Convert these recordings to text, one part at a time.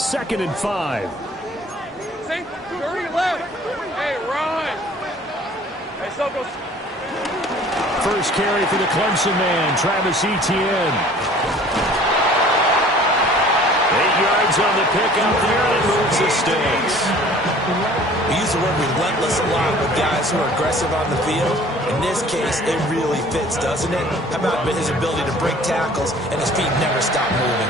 2nd and 5. See? 30 left. Hey, run. Hey, so go. First carry for the Clemson man, Travis Etienne. 8 yards on the pickup there, and it moves the sticks. We use the word relentless a lot with guys who are aggressive on the field. In this case, it really fits, doesn't it? How about his ability to break tackles and his feet never stop moving?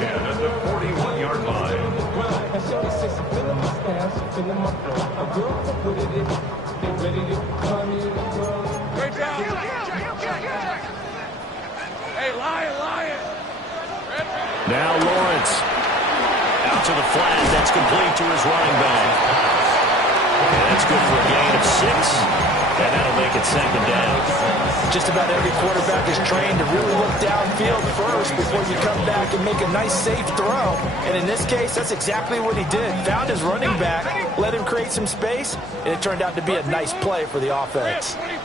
10 at the 41-yard line. Great job. Hey, Lion. Now Lawrence. Out to the flat. That's complete to his running back. And that's good for a gain of 6. And that'll make it 2nd down. Just about every quarterback is trained to really look downfield first before you come back and make a nice, safe throw. And in this case, that's exactly what he did. Found his running back, let him create some space, and it turned out to be a nice play for the offense. 23.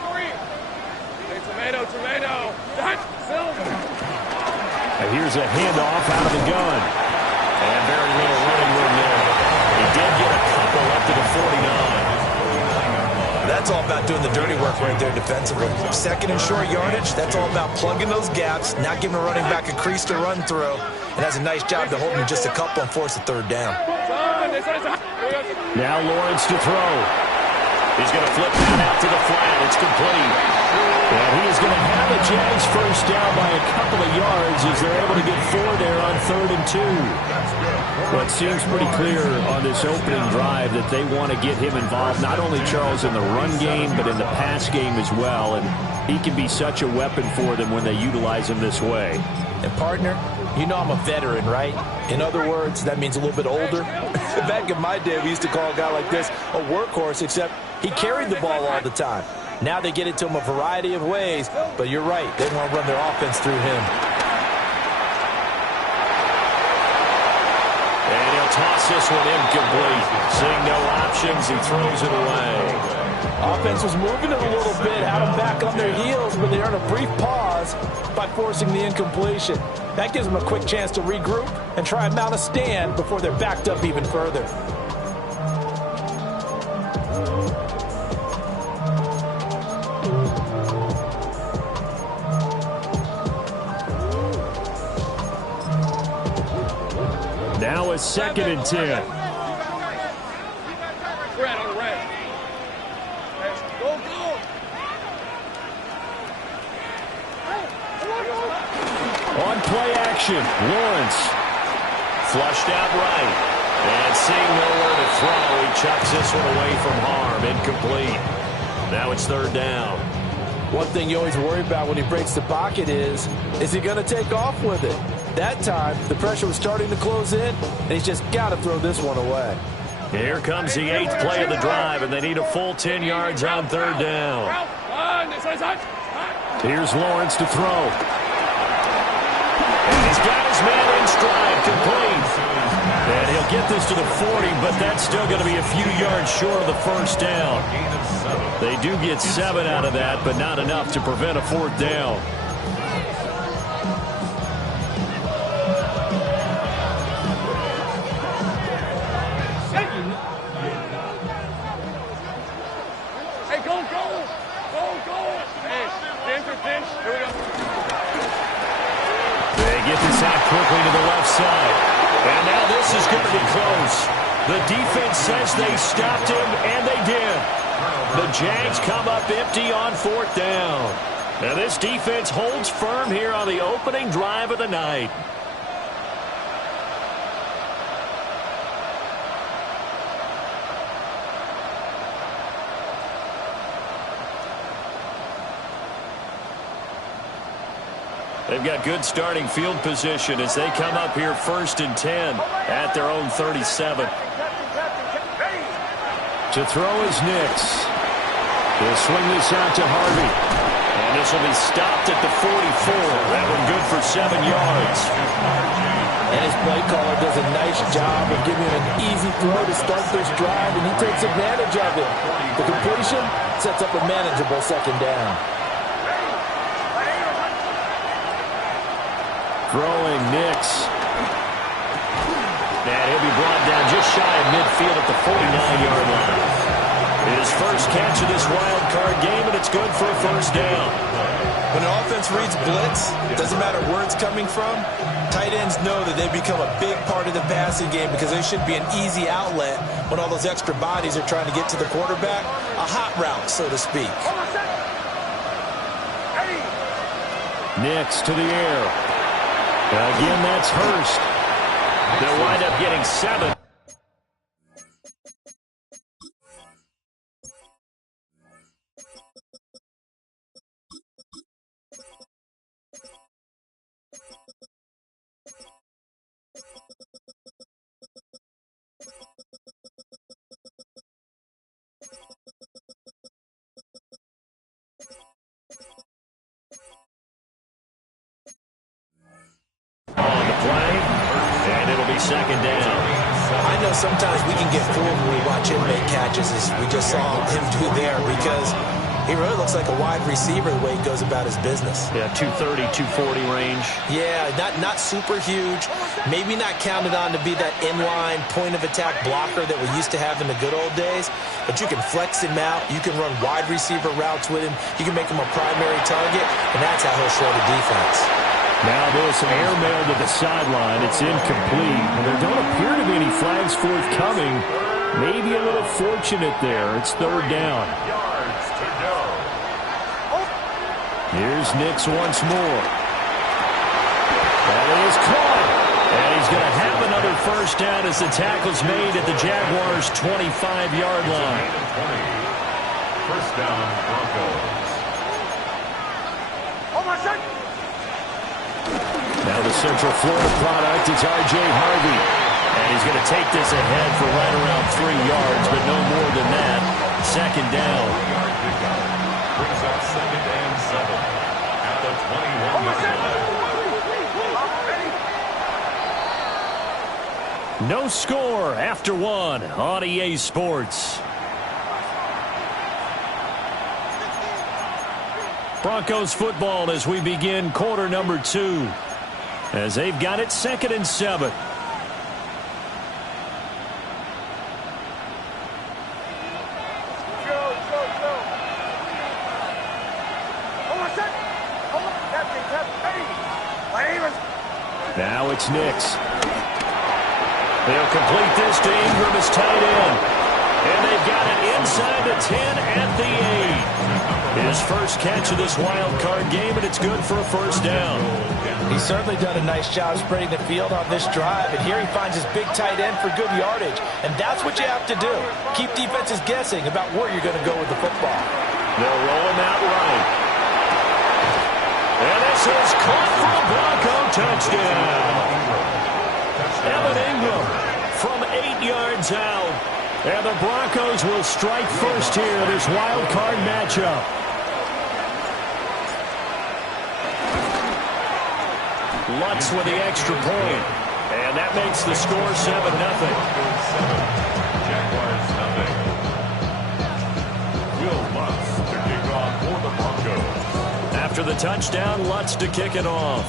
Hey, tomato. Touch, Silver. Here's a handoff out of the gun. And very little running room there. He did get a couple up to the 49. That's all about doing the dirty work right there defensively. 2nd and short yardage, that's all about plugging those gaps, not giving a running back a crease to run through, and has a nice job to hold him just a couple and force a 3rd down. Now Lawrence to throw. He's going to flip that out to the flat. It's complete. And he is going to have the Jags first down by a couple of yards as they're able to get 4 there on 3rd and 2. Well, it seems pretty clear on this opening drive that they want to get him involved, not only, Charles, in the run game, but in the pass game as well. And he can be such a weapon for them when they utilize him this way. And, partner, you know I'm a veteran, right? In other words, that means a little bit older. Back in my day, we used to call a guy like this a workhorse, except he carried the ball all the time. Now they get it to him a variety of ways, but you're right. They want to run their offense through him. And he'll toss this one incomplete. Seeing no options, he throws it away. Offense was moving it a little bit, had them back on their heels, but they earn a brief pause by forcing the incompletion. That gives them a quick chance to regroup and try and mount a stand before they're backed up even further. Now a 2nd and 10. Red on red. Go. On play action, Lawrence. Flushed out right. And seeing nowhere to throw, he chucks this one away from harm. Incomplete. Now it's 3rd down. One thing you always worry about when he breaks the pocket is he going to take off with it? That time, the pressure was starting to close in, and he's just got to throw this one away. Here comes the 8th play of the drive, and they need a full 10 yards on 3rd down. Here's Lawrence to throw. And he's got his man in stride, complete. And he'll get this to the 40, but that's still going to be a few yards short of the 1st down. They do get 7 out of that, but not enough to prevent a 4th down. Hey, go. Hey, pinch. Here we go. They get this out quickly to the left side. And now this is going to be close. The defense says they stopped him, and they did. The Jags come up empty on 4th down. Now this defense holds firm here on the opening drive of the night. They've got good starting field position as they come up here 1st and 10 at their own 37. To throw is Nix. He'll swing this out to Harvey. And this will be stopped at the 44. That one good for 7 yards. And his play caller does a nice job of giving him an easy throw to start this drive, and he takes advantage of it. The completion sets up a manageable 2nd down. Throwing Nix. And he'll be brought down just shy of midfield at the 49-yard line. His first catch of this wild card game, and it's good for a first down. When an offense reads blitz, it doesn't matter where it's coming from, tight ends know that they become a big part of the passing game because they should be an easy outlet when all those extra bodies are trying to get to the quarterback. A hot route, so to speak. Nix to the air. Again, that's Hurst. They'll wind up getting 7. On the play, and it'll be second down. I know sometimes we can get fooled when we watch him make catches, as we just saw him do there, because he really looks like a wide receiver the way he goes about his business. Yeah, 230, 240 range. Yeah, not super huge. Maybe not counted on to be that inline point-of-attack blocker that we used to have in the good old days, but you can flex him out. You can run wide receiver routes with him. You can make him a primary target, and that's how he'll show the defense. Now this airmail to the sideline. It's incomplete. And there don't appear to be any flags forthcoming. Maybe a little fortunate there. It's third down. Here's Nix once more. That is caught. And he's going to have another first down as the tackle's made at the Jaguars' 25-yard line. First down, Broncos. Now the Central Florida product, it's R.J. Harvey. And he's going to take this ahead for right around 3 yards, but no more than that. Second down. Brings up 2nd and 7 at the 21-yard line. No score after 1 on EA Sports. Broncos football as we begin quarter number 2. As they've got it 2nd and 7. Now it's Nix. They'll complete this to Ingram as tight end. And they've got it inside the 10 at the 8. His first catch of this wild card game, and it's good for a first down. He's certainly done a nice job spreading the field on this drive, and here he finds his big tight end for good yardage. And that's what you have to do. Keep defenses guessing about where you're going to go with the football. They'll roll him out right. And this is caught for a Bronco touchdown. Evan Ingram from 8 yards out. And the Broncos will strike first here in this wild card matchup. Lutz with the extra point. And that makes the score 7-0. Jaguars 0. Will Lutz to kick off for the Broncos. After the touchdown, Lutz to kick it off.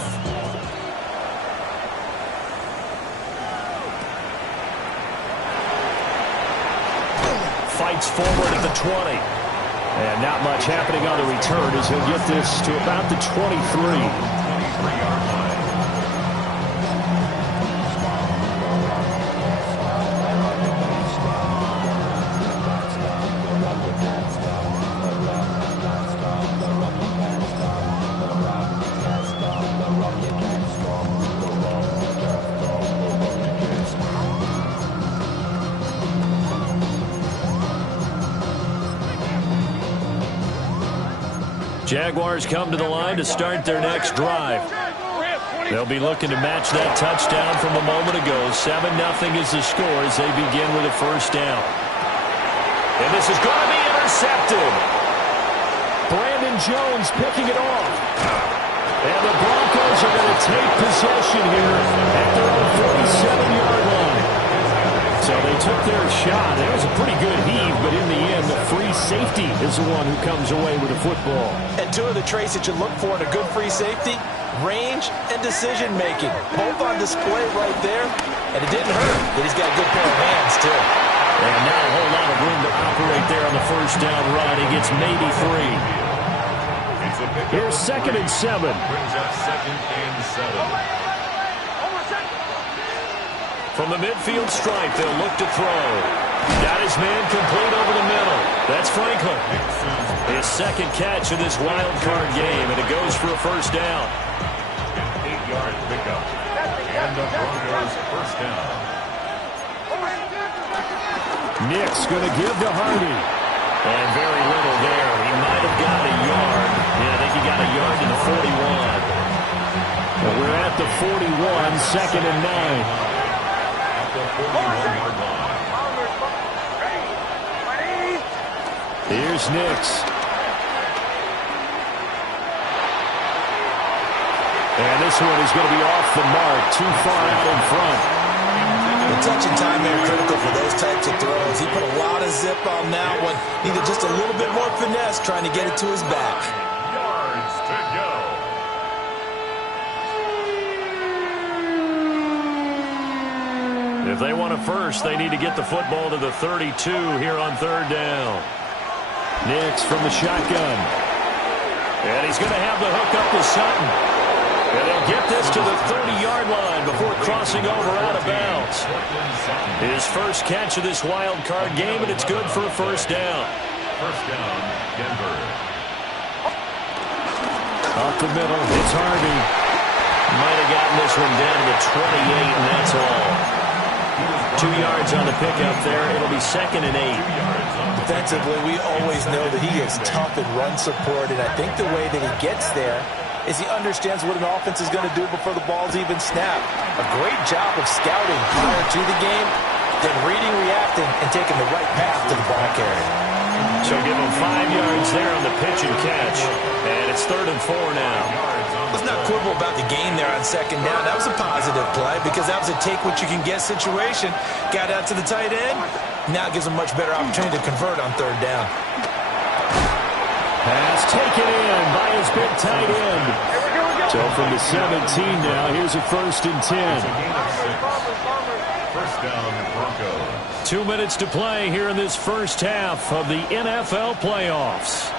Fights forward at the 20. And not much happening on the return as he'll get this to about the 23. 23-yard line. Jaguars come to the line to start their next drive. They'll be looking to match that touchdown from a moment ago. 7-0 is the score as they begin with a first down. And this is going to be intercepted. Brandon Jones picking it off. And the Broncos are going to take possession here at their own 47-yard line. So they took their shot. It was a pretty good heave, but in the end, the free safety is the one who comes away with the football. And two of the traits that you look for in a good free safety, range and decision-making. Both on display right there. And it didn't hurt that he's got a good pair of hands, too. And not a whole lot of room to operate there on the first down run. He gets maybe 3. Here's 2nd and 7. Brings up 2nd and 7. From the midfield stripe, they'll look to throw. Got his man complete over the middle. That's Franklin. His 2nd catch of this wild card game, and it goes for a first down. An 8-yard pickup. And the Broncos first down. Nick's going to give to Hardy. And very little there. He might have got a yard. Yeah, I think he got a yard to the 41. But we're at the 41, 2nd and 9. Here's Nix. And this one is going to be off the mark, too far out in front. The touch and time there critical for those types of throws. He put a lot of zip on that one. Needed just a little bit more finesse trying to get it to his back. Yards to go. If they want a first, they need to get the football to the 32 here on 3rd down. Nix from the shotgun. And he's going to have the hook up to Sutton. And they'll get this to the 30-yard line before crossing over out of bounds. His first catch of this wild card game, and it's good for a first down. First down, Denver. Up the middle, it's Harvey. Might have gotten this one down to the 28, and that's all. 2 yards on the pickup there. It'll be 2nd and 8. Defensively, we always know that he is tough in run support, and I think the way that he gets there is he understands what an offense is going to do before the ball's even snapped. A great job of scouting prior to the game, then reading, reacting, and taking the right path to the ball carrier. So give him 5 yards there on the pitch and catch, and it's 3rd and 4 now. Let's not quibble about the gain there on 2nd down. That was a positive play because that was a take-what-you-can-get situation. Got out to the tight end. Now it gives him much better opportunity to convert on 3rd down. Pass taken in by his big tight end. So from the 17 now, here's a 1st and 10. First down, Broncos. 2 minutes to play here in this first half of the NFL playoffs.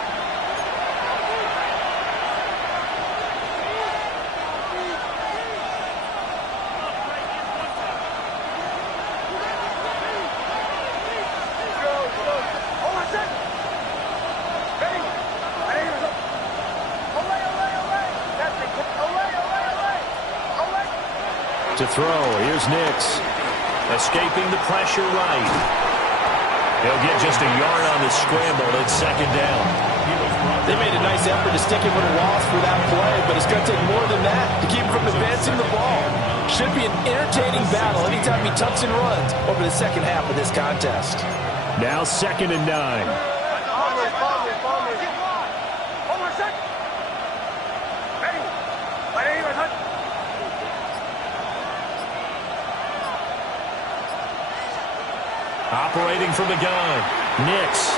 To throw, here's Nix. Escaping the pressure right. He'll get just a yard on the scramble. It's 2nd down. They made a nice effort to stick him with a loss for that play, but it's going to take more than that to keep him from advancing the ball. Should be an entertaining battle anytime he tucks and runs over the second half of this contest. Now 2nd and 9. Operating from the gun, Nix.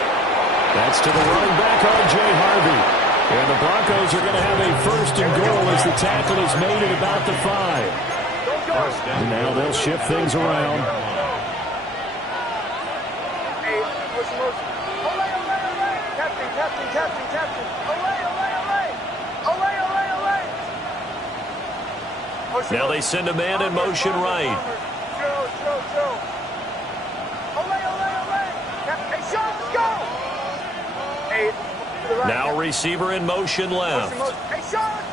That's to the running back, R.J. Harvey. And the Broncos are going to have a 1st and goal as the tackle is made at about the 5. And now they'll shift things around. Now they send a man in motion right. Now receiver in motion left.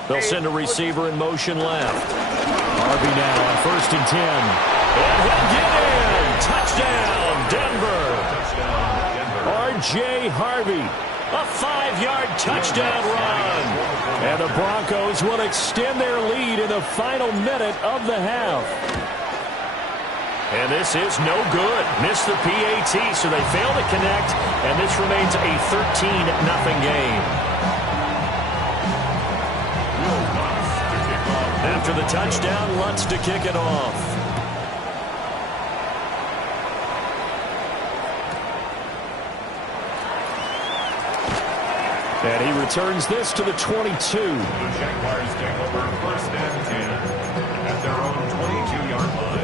They'll send a receiver in motion left. Harvey now on 1st and 10. And he'll get in. Touchdown, Denver. R.J. Harvey. A 5-yard touchdown run. And the Broncos will extend their lead in the final minute of the half. And this is no good. Missed the PAT, so they fail to connect, and this remains a 13-0 game. After the touchdown, Lutz to kick it off. And he returns this to the 22. The Jaguars take over 1st and 10 at their own 22-yard line.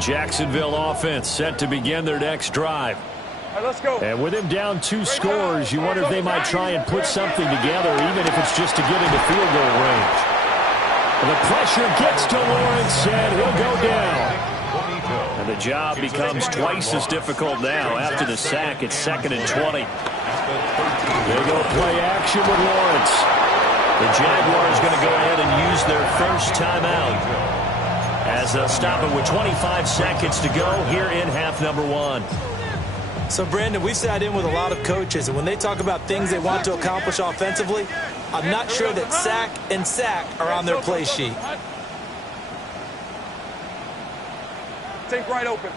Jacksonville offense set to begin their next drive. All right, let's go. And with him down 2 scores, you wonder if they might try and put something together, even if it's just to get into field goal range. And the pressure gets to Lawrence, and he'll go down. And the job becomes twice as difficult now. After the sack, it's 2nd and 20. They go play action with Lawrence. The Jaguars going to go ahead and use their first timeout, as they'll stop it with 25 seconds to go here in half number 1. So, Brandon, we've sat in with a lot of coaches, and when they talk about things they want to accomplish offensively, I'm not sure that sack and sack are on their play sheet. Take right open.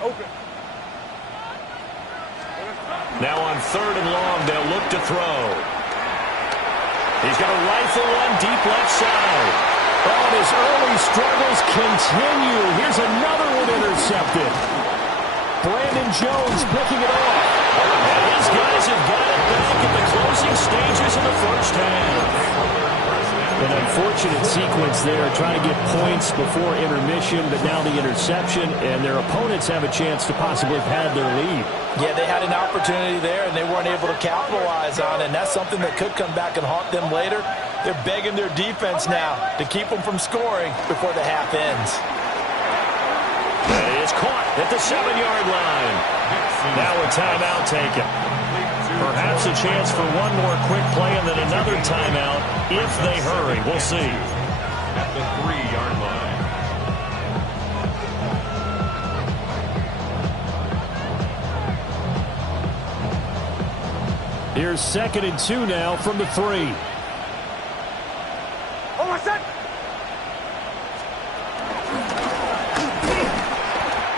Now on 3rd and long, they'll look to throw. He's got a rifle one deep left side. Oh, and his early struggles continue. Here's another one intercepted. Brandon Jones picking it off. And his guys have got it back in the closing stages of the first half. An unfortunate sequence there, trying to get points before intermission, but now the interception, and their opponents have a chance to possibly pad their lead. Yeah, they had an opportunity there, and they weren't able to capitalize on it, and that's something that could come back and haunt them later. They're begging their defense now to keep them from scoring before the half ends. It is caught at the 7-yard line. Now a timeout taken. Perhaps a chance for one more quick play and then another timeout if they hurry. We'll see. At the 3-yard line. Here's 2nd and 2 now from the 3. Oh, my son!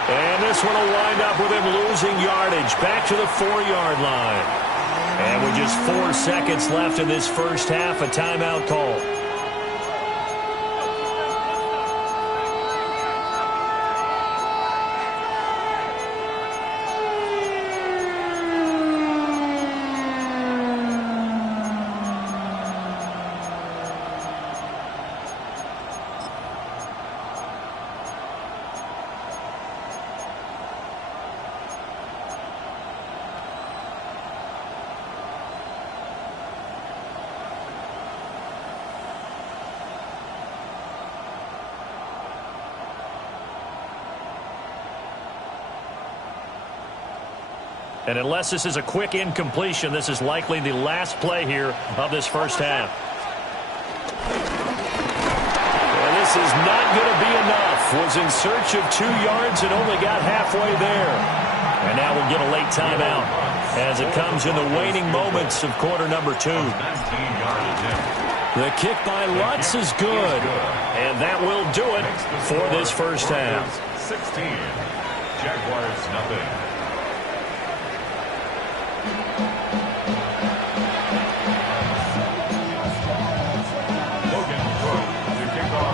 And this one will wind up with him losing yardage back to the 4-yard line. And with just 4 seconds left in this first half, a timeout call. And unless this is a quick incompletion, this is likely the last play here of this first half. And this is not going to be enough. Was in search of 2 yards and only got halfway there. And now we'll get a late timeout as it comes in the waning moments of quarter number 2. The kick by Lutz is good. And that will do it for this first half. 16. Jaguars nothing.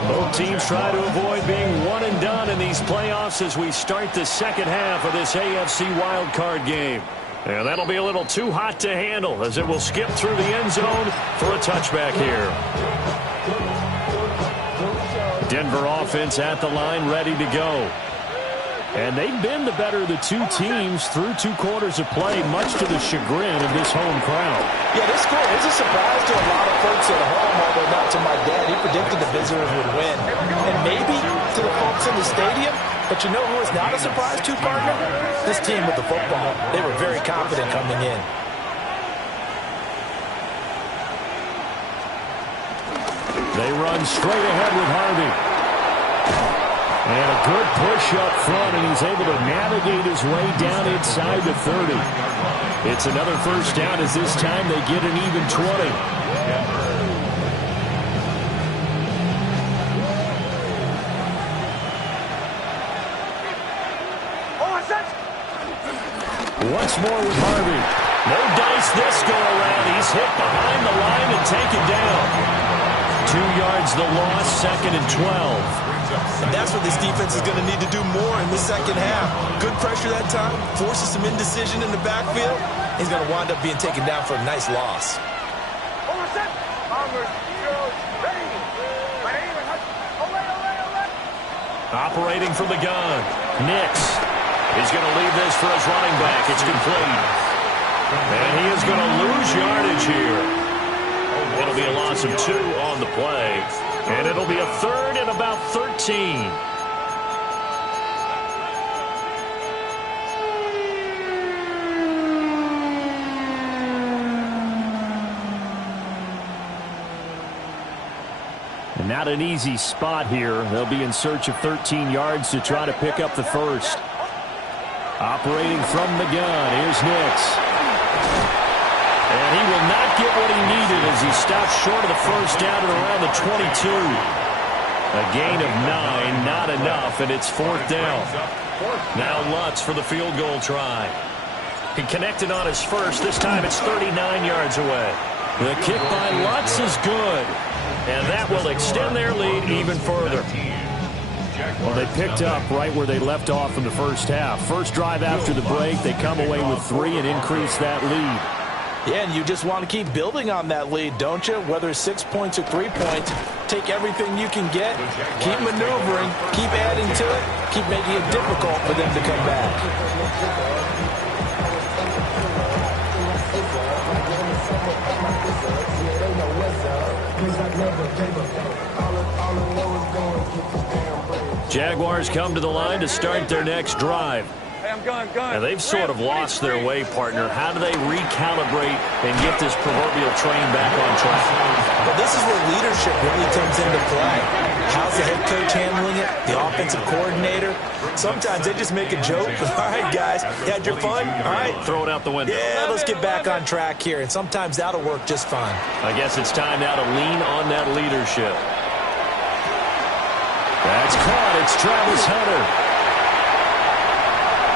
Both teams try to avoid being one and done in these playoffs as we start the second half of this AFC wildcard game. And that'll be a little too hot to handle as it will skip through the end zone for a touchback here. Denver offense at the line, ready to go. And they've been the better of the 2 teams through 2 quarters of play, much to the chagrin of this home crowd. Yeah, this score is a surprise to a lot of folks at home, although not to my dad. He predicted the visitors would win. And maybe to the folks in the stadium, but you know who is not a surprise to, partner? This team with the football. They were very confident coming in. They run straight ahead with Harvey. And a good push up front, and he's able to navigate his way down inside the 30. It's another first down as this time they get an even 20. Once more with Harvey. No dice this go around. He's hit behind the line and taken down. 2 yards the loss, 2nd and 12. That's what this defense is going to need to do more in the second half. Good pressure that time, forces some indecision in the backfield. He's going to wind up being taken down for a nice loss. Operating from the gun. Nix is going to leave this for his running back. It's complete. And he is going to lose yardage here. It'll be a loss of 2 on the play. And it'll be a 3rd and about 13. And not an easy spot here. They'll be in search of 13 yards to try to pick up the first. Operating from the gun, here's Nix. And he will not get what he needed as he stops short of the first down at around the 22. A gain of 9, not enough, and it's 4th down. Now Lutz for the field goal try. He connected on his first. This time it's 39 yards away. The kick by Lutz is good. And that will extend their lead even further. Well, they picked up right where they left off in the first half. First drive after the break, they come away with 3 and increase that lead. Yeah, and you just want to keep building on that lead, don't you? Whether it's 6 points or 3 points, take everything you can get, keep maneuvering, keep adding to it, keep making it difficult for them to come back. Jaguars come to the line to start their next drive. Hey, I'm gun. And they've sort of lost their way, partner. How do they recalibrate and get this proverbial train back on track? Well, this is where leadership really comes into play. How's the head coach handling it? The offensive coordinator? Sometimes they just make a joke. All right, guys, you had your fun? All right. Throw it out the window. Yeah, let's get back on track here. And sometimes that'll work just fine. I guess it's time now to lean on that leadership. That's caught. It's Travis Hunter.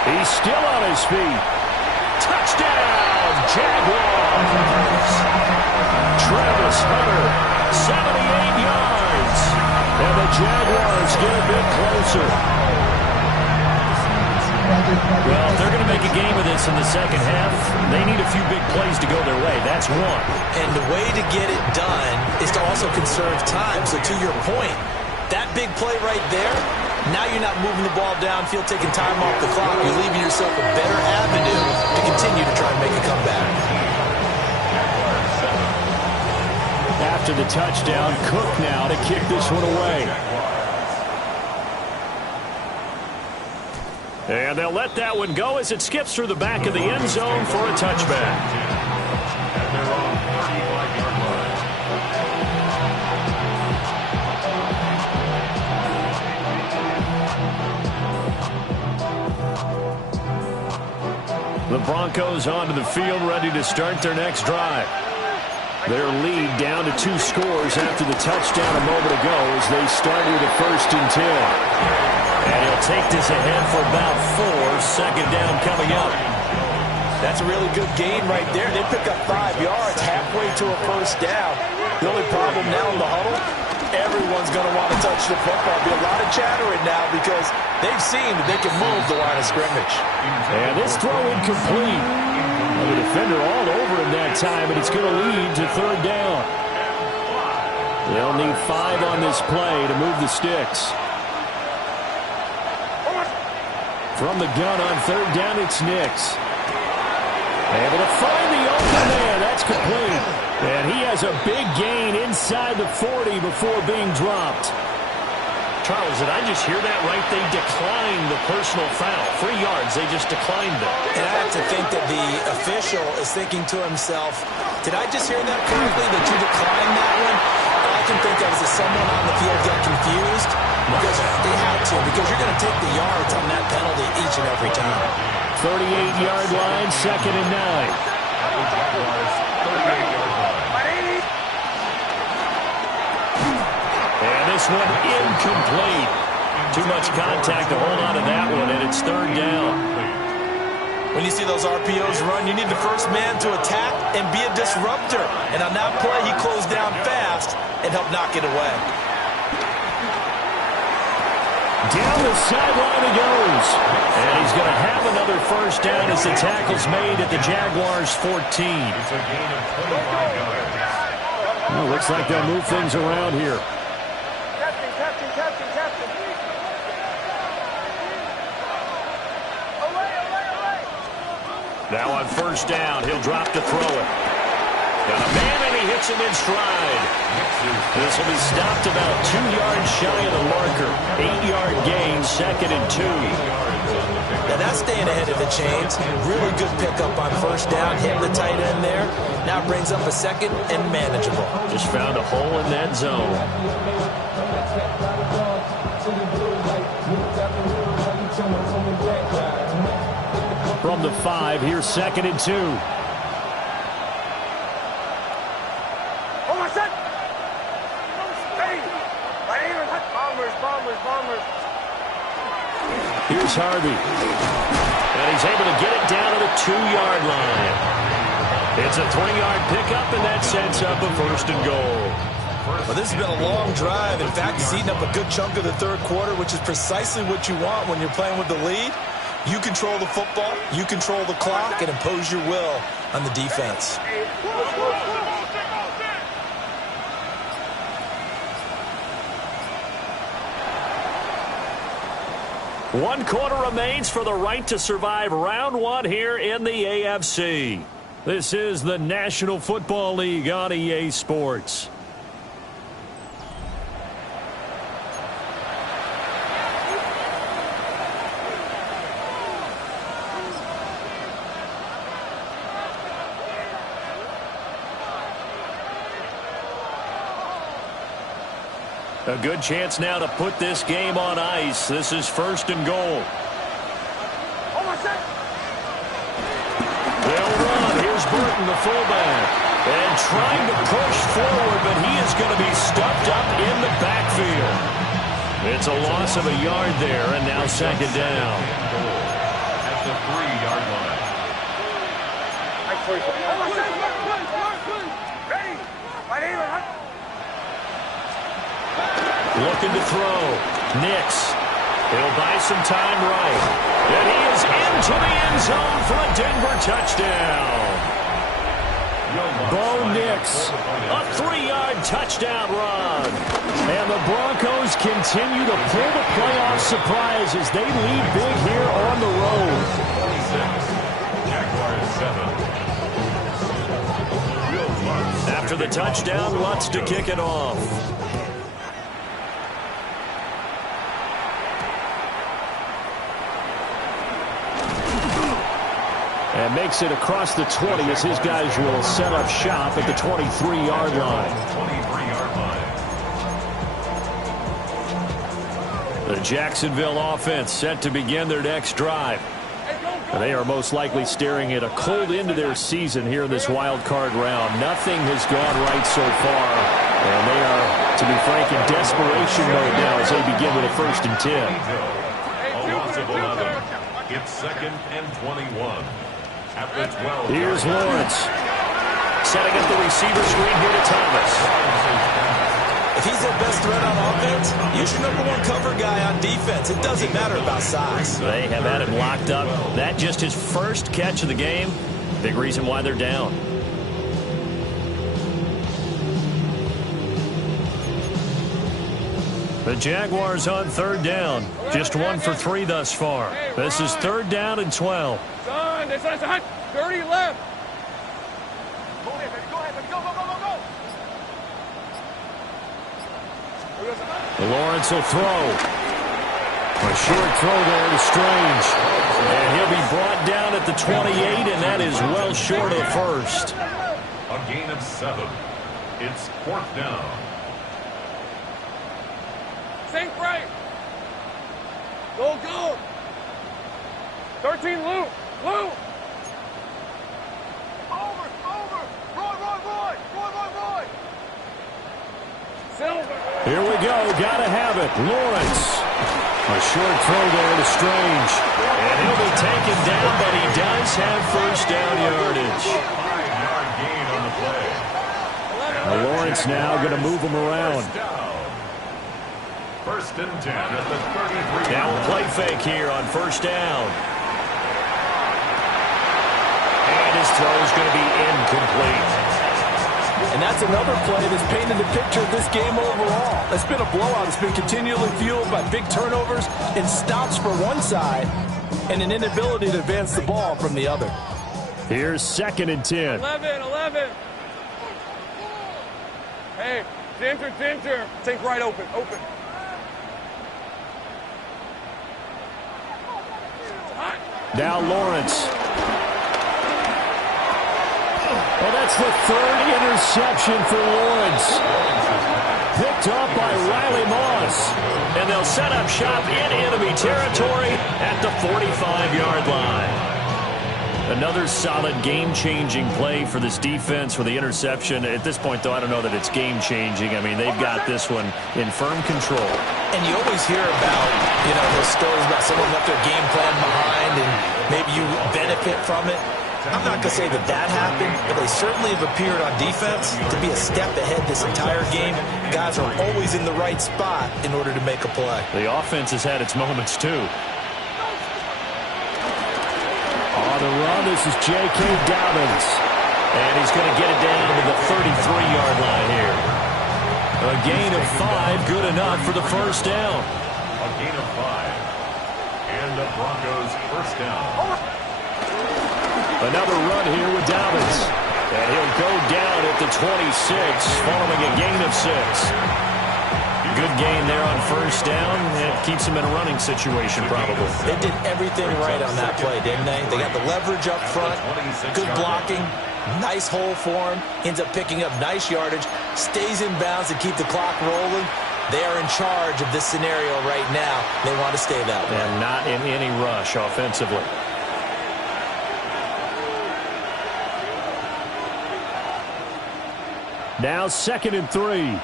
He's still on his feet. Touchdown, Jaguars. Travis Hunter, 78 yards. And the Jaguars get a bit closer. Well, if they're going to make a game of this in the second half, they need a few big plays to go their way. That's one. And the way to get it done is to also conserve time. So to your point, that big play right there, now you're not moving the ball downfield, taking time off the clock. You're leaving yourself a better avenue to continue to try and make a comeback. After the touchdown, Cook now to kick this one away. And they'll let that one go as it skips through the back of the end zone for a touchback. And they're on 35-yard line. The Broncos onto the field, ready to start their next drive. Their lead down to 2 scores after the touchdown a moment ago as they start with a 1st and 10. And he'll take this ahead for about 4. Second down coming up. That's a really good gain right there. They pick up 5 yards halfway to a 1st down. The only problem now in the huddle, everyone's going to want to touch the football. There'll be a lot of chattering now because they've seen that they can move the line of scrimmage. And this throw incomplete. The defender all over him that time, and it's going to lead to 3rd down. They'll need 5 on this play to move the sticks. From the gun on 3rd down, it's Nix. Able to find the open man. That's complete. And he has a big gain inside the 40 before being dropped. Charles, did I just hear that right? They declined the personal foul. 3 yards, they just declined it. And I have to think that the official is thinking to himself, did I just hear that correctly, that you declined that one? All I can think of is that someone on the field got confused because they had to, because you're going to take the yards on that penalty each and every time. 38-yard line, 2nd and 9. And this one incomplete. Too much contact to hold on to that one, and it's 3rd down. When you see those RPOs run, you need the first man to attack and be a disruptor. And on that play, he closed down fast and helped knock it away. Down the sideline he goes. And he's going to have another 1st down as the tackle's made at the Jaguars' 14. It's a gain of 25 yards. Well, looks like they'll move things around here. Now on first down, he'll drop to throw it. Got a man, and he hits him in stride. This will be stopped about 2 yards shy of the marker. 8-yard gain, 2nd and 2. Now that's staying ahead of the chains. Really good pickup on first down, hitting the tight end there. Now brings up a 2nd and manageable. Just found a hole in that zone. From the 5, here's 2nd and 2. Here's Harvey. And he's able to get it down to the 2-yard line. It's a 3-yard pickup, and that sets up a 1st and goal. Well, this has been a long drive. In fact, it's eaten up a good chunk of the 3rd quarter, which is precisely what you want when you're playing with the lead. You control the football, you control the clock, and impose your will on the defense. One quarter remains for the right to survive round 1 here in the AFC. This is the National Football League on EA Sports. A good chance now to put this game on ice. This is 1st and goal. They'll run. Here's Burton, the fullback. And trying to push forward, but he is going to be stuffed up in the backfield. It's a loss of a yard there, and now 2nd down. At the 3-yard line. Looking to throw. Nix. He'll buy some time right. And he is into the end zone for a Denver touchdown. Bo Nix. A 3-yard touchdown run. And the Broncos continue to pull the playoff surprise as they lead big here on the road. 26. Jaguars 7. After the touchdown, Lutz to kick it off. And makes it across the 20 as his guys will set up shop at the 23-yard line. 23-yard line. The Jacksonville offense set to begin their next drive. They are most likely staring at a cold end to their season here in this wild card round. Nothing has gone right so far, and they are, to be frank, in desperation mode now as they begin with a 1st and 10. A loss of 11. It's 2nd and 21. At the 12. Here's Lawrence. Setting up the receiver screen here to Thomas. If he's their best threat on offense, use your #1 cover guy on defense. It doesn't matter about size. They have had him locked up. That just his first catch of the game. Big reason why they're down. The Jaguars on 3rd down. Just 1 for 3 thus far. This is 3rd down and 12. 30 left. Lawrence will throw. A short throw there to Strange. And he'll be brought down at the 28, and that is well short of the 1st. A gain of 7. It's 4th down. Think right. Go, go. 13, Lou. Lou. Over. Roy. Silver. Here we go. Gotta have it. Lawrence. A short throw there to Strange. And he'll be taken down, but he does have 1st down yardage. 5-yard gain on the play. Lawrence now going to move him around. 1st and 10 at the 33. Now a play fake here on 1st down. And his throw is going to be incomplete. And that's another play that's painted the picture of this game overall. It's been a blowout. It's been continually fueled by big turnovers and stops for one side and an inability to advance the ball from the other. Here's 2nd and 10. 11. Hey, Ginger. Think right, open. Now Lawrence. Well, that's the 3rd interception for Lawrence. Picked up by Riley Moss. And they'll set up shop in enemy territory at the 45-yard line. Another solid game-changing play for this defense with the interception. At this point, though, I don't know that it's game-changing. I mean, they've got this one in firm control. And you always hear about, those stories about someone left their game plan behind and maybe you benefit from it. I'm not going to say that happened, but they certainly have appeared on defense to be a step ahead this entire game. Guys are always in the right spot in order to make a play. The offense has had its moments, too. On the run, this is J.K. Dobbins. And he's going to get it down to the 33-yard line here. A gain of 5, good enough for the first down. A gain of 5. And the Broncos first down. Another run here with Dobbins. And he'll go down at the 26 following a gain of 6. Good gain there on first down. It keeps him in a running situation, probably. They did everything right on that play, didn't they? They got the leverage up front, good blocking, nice hole for him, ends up picking up nice yardage, stays in bounds to keep the clock rolling. They are in charge of this scenario right now. They want to stay that way. And not in any rush offensively. Now 2nd and 3.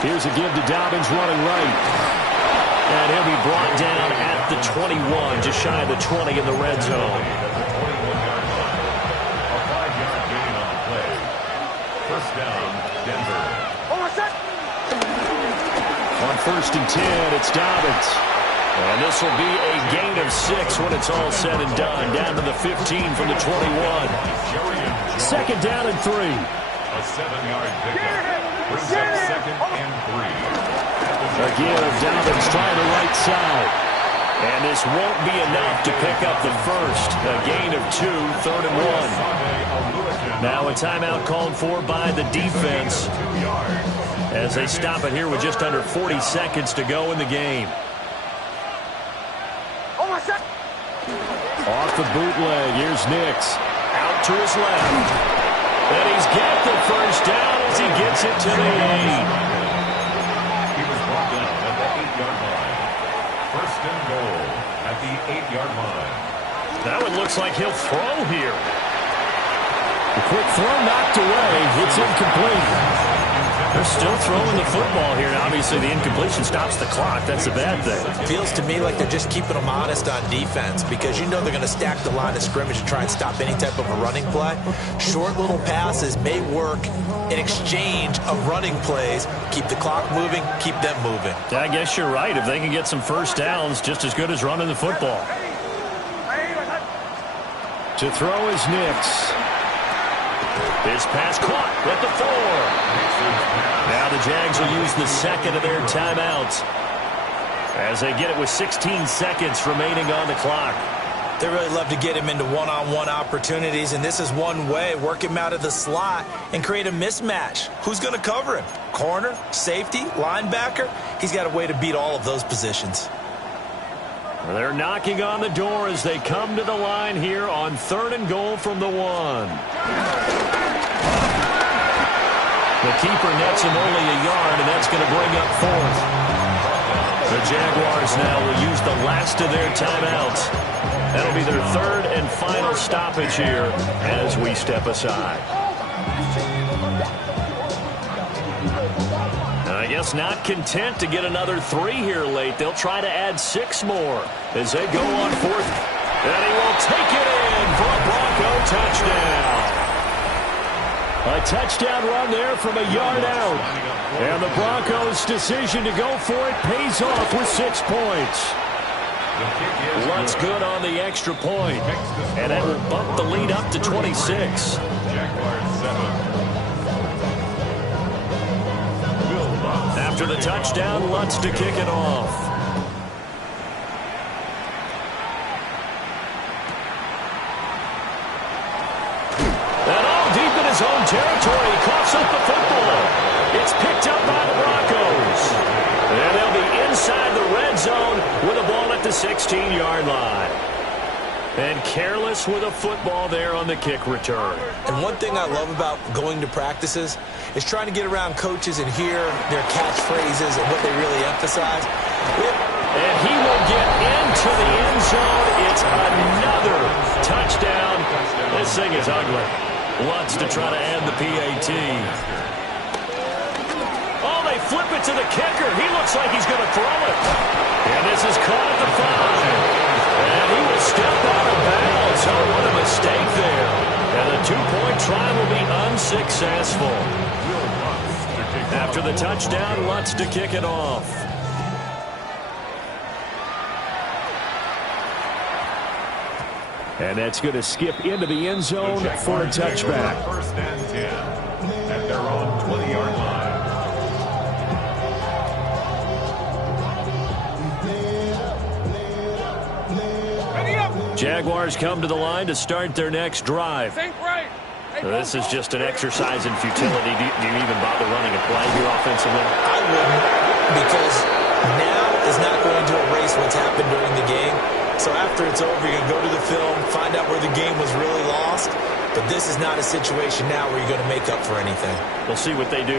Here's a give to Dobbins running right. And he'll be brought down at the 21, just shy of the 20 in the red zone. A 5-yard gain on the play. First down, Denver. On 1st and 10, it's Dobbins. And this will be a gain of 6 when it's all said and done. Down to the 15 from the 21. 2nd down and 3. A 7-yard pickup. Brings up 2nd and 3. Again, Dobbins trying the right side. And this won't be enough to pick up the first. A gain of 2, 3rd and 1. Now a timeout called for by the defense as they stop it here with just under 40 seconds to go in the game. Off the bootleg, here's Nix. Out to his left. And he's got the first down as he gets it to the 8. He was brought down at the 8-yard line. First and goal at the 8-yard line. That one looks like he'll throw here. The quick throw knocked away. It's incomplete. They're still throwing the football here. Obviously, the incompletion stops the clock. That's a bad thing. Feels to me like they're just keeping them honest on defense because they're going to stack the line of scrimmage and try and stop any type of a running play. Short little passes may work in exchange of running plays. Keep the clock moving, keep them moving. I guess you're right. If they can get some first downs, just as good as running the football. To throw is Nix. His pass caught at the 4. Now the Jags will use the second of their timeouts as they get it with 16 seconds remaining on the clock. They really love to get him into one-on-one opportunities, and this is one way. Work him out of the slot and create a mismatch. Who's going to cover him? Corner, safety, linebacker? He's got a way to beat all of those positions. They're knocking on the door as they come to the line here on 3rd and goal from the 1. The keeper nets him only a yard, and that's going to bring up 4th. The Jaguars now will use the last of their timeouts. That'll be their 3rd and final stoppage here as we step aside. I guess not content to get another 3 here late. They'll try to add 6 more as they go on 4th. And he will take it in for a Bronco touchdown. A touchdown run there from a yard out. And the Broncos' decision to go for it pays off with 6 points. Lutz good on the extra point. And that will bump the lead up to 26. After the touchdown, Lutz to kick it off. his own territory. He coughs up the football. It's picked up by the Broncos. And they'll be inside the red zone with a ball at the 16-yard line. And careless with a football there on the kick return. And one thing I love about going to practices is trying to get around coaches and hear their catchphrases and what they really emphasize. And he will get into the end zone. It's another touchdown. This thing is ugly. Wants to try to add the PAT. Oh, they flip it to the kicker. He looks like he's going to throw it. And this is caught at the 5. And he will step out of bounds. Oh, what a mistake there. And the two-point try will be unsuccessful. After the touchdown, Lutz to kick it off. And that's going to skip into the end zone for a touchback. First and 10 at their own 20-yard line. Jaguars come to the line to start their next drive. Think right. This is just an exercise in futility. Do you even bother running a play here offensively? I wouldn't, because now is not going to erase what's happened during the game. So after it's over, you're going to go to the film, find out where the game was really lost. But this is not a situation now where you're going to make up for anything. We'll see what they do